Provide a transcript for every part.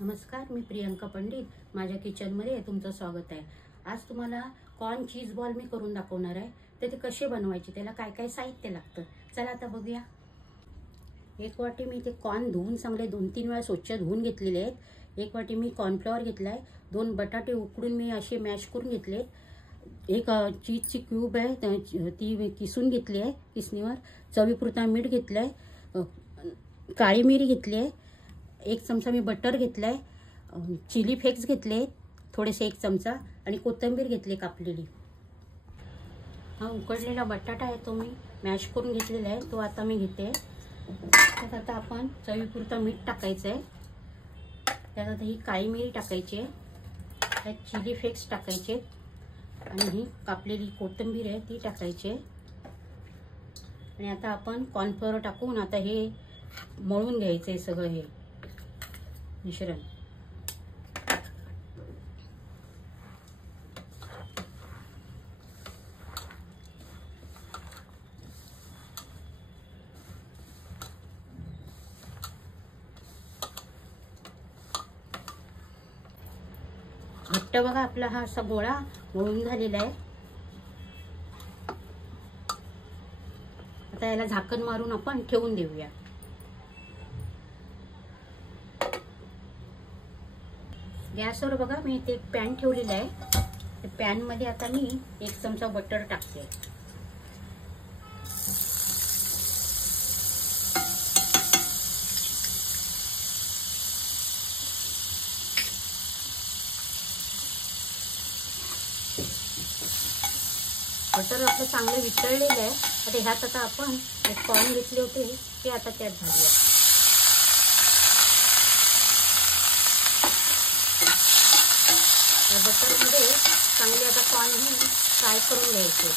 नमस्कार, मी प्रियंका पंडित माझ्या किचनमध्ये तुमचं स्वागत आहे। आज तुम्हाला कॉर्न चीज बॉल मी करून दाखवणार आहे। तर ते कसे बनवायचे, त्याला काय काय साहित्य लागतं चला आता बघूया। एक वाटी मी ते कॉर्न धुवून चांगले 2-3 वेळा स्वच्छ धुवून घेतलेले आहेत। एक वाटी मी कॉर्नफ्लॉवर घेतलाय, 2 बटाटे उकडून मी असे मॅश करून घेतले, एक चीजची क्यूब आहे ती किसून घेतली आहे किसणीवर, चवीपुरता मीठ घेतलंय, काळी मिरी घेतली आहे, 1 चमचा मी बटर घेतलाय, चिली फ्लेक्स घेतले थोडेसे 1 चमचा आणि कोथिंबीर घेतली कापलेली। हा उकडलेला बटाटा आहे तो मी मॅश करून घेतलेला आहे, तो आता मी घेते। त्यात आता आपण चवीपुरता मीठ टाकायचं आहे, त्यात आता ही काळी मिरी टाकायची आहे, त्यात चिली फ्लेक्स टाकायचे आणि ही कापलेली कोथिंबीर आहे ती टाकायची आहे। आणि आता आपण कॉर्नफ्लोअर टाकून आता हे मळून घ्यायचं आहे सगळं हे मिश्रण। घट्ट बघा आपला हा असा गोळा मळून झालेला आहे। आता याला झाकण मारून आपण ठेवून देऊया। गॅसवर बघा मी ते पॅन ठेवलेलं आहे, ते पॅन मध्ये आता मी 1 चमचा बटर टाकते। बटर आपलं चांगलं वितळलेलं आहे। आता ह्यात आता आपण एक कॉर्न घेतले होते ते आता त्यात घालूया। बटर मध्ये चांगले आता कॉर्न ही फ्राय करून घ्यायचे।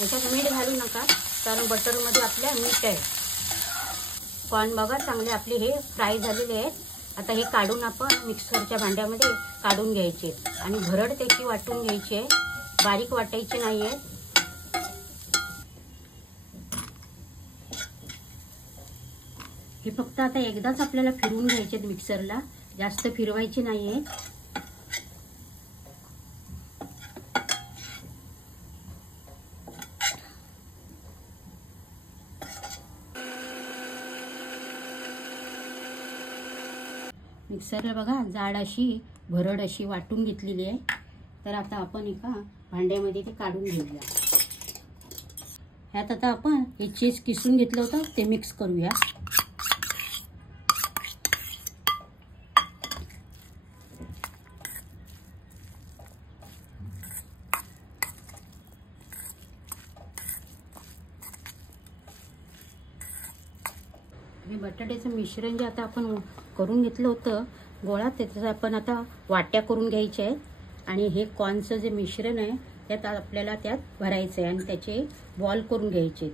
याच्यात मीठ घालू नका कारण बटर मध्ये आपल्या मीठ आहे। कॉर्न बघा चांगले आपले हे फ्राय झालेले आहेत। आता हे काढून आपण मिक्सरच्या भांड्यामध्ये काढून घ्यायचे आणि भरड त्याची वाटून घ्यायची आहे, बारीक वाटायची नाहीये। हे फक्त आता एकदाच आपल्याला फिरवून घ्यायचे मिक्सरला, जास्त फिरवायचे नाहीये। मिक्सरला बघा जाड अशी भरड अशी वाटून घेतलेली आहे। तर आता आपण एका भांड्यामध्ये ते काढून घेऊया। ह्यात आता आपण हे चीज किसून घेतलं होतं ते मिक्स करूया। हे बटाट्याचं मिश्रण जे आता आपण करून घेतलं होतं गोळा, त्याचं आपण आता वाट्या करून घ्यायच्या आहेत आणि हे कॉर्नचं जे मिश्रण आहे त्यात आपल्याला त्यात भरायचं आहे आणि त्याचे बॉल करून घ्यायचे।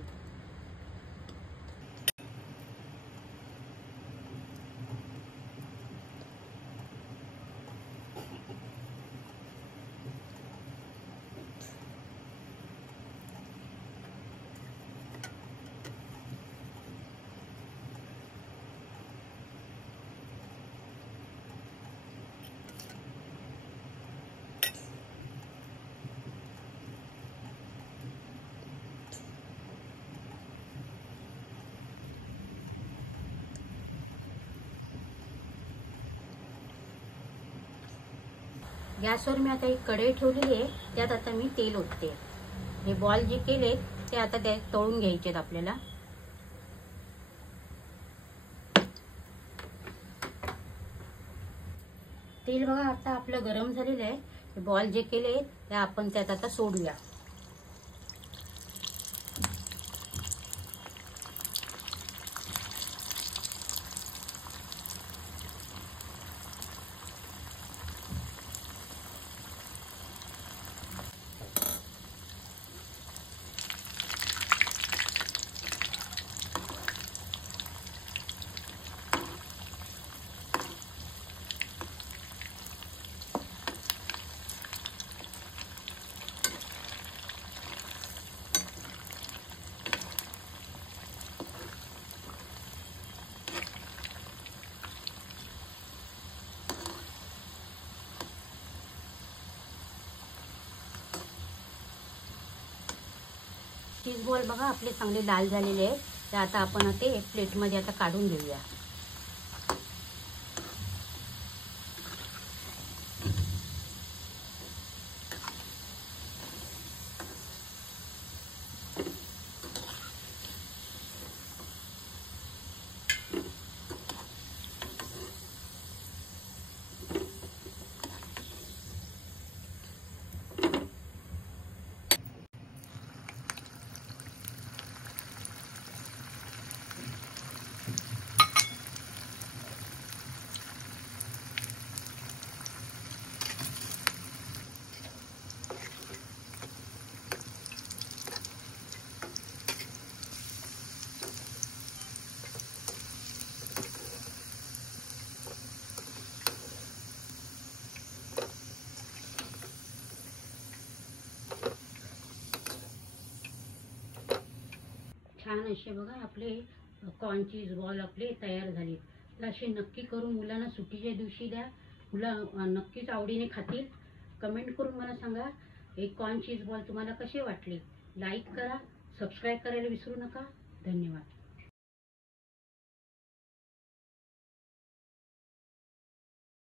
गॅसवर मी आता एक कढई ठेवलेली आहे, त्यात आता मी तेल ओतते। हे बॉल जे केले ते आता त्यात तळून घ्यायचे आहेत आपल्याला। तेल बघा आता आपलं गरम झालेलं आहे। हे बॉल जे केले ते आपण त्यात आता सोडूया। चीज बॉल बघा आपले चांगले लाल झालेले आहेत. तर आता आपण ते प्लेटमध्ये आता काढून घेऊया. छान असे बघा आपले कॉर्न चीज बॉल आपले तयार झाले. तर असे नक्की करून मुलांना सुट्टीच्या दिवशी द्या. मुलं नक्कीच आवडीने खातील. कमेंट करून मला सांगा हे कॉर्न चीज बॉल तुम्हाला कसे वाटले. लाईक करा, सबस्क्राईब करायला विसरू नका. धन्यवाद.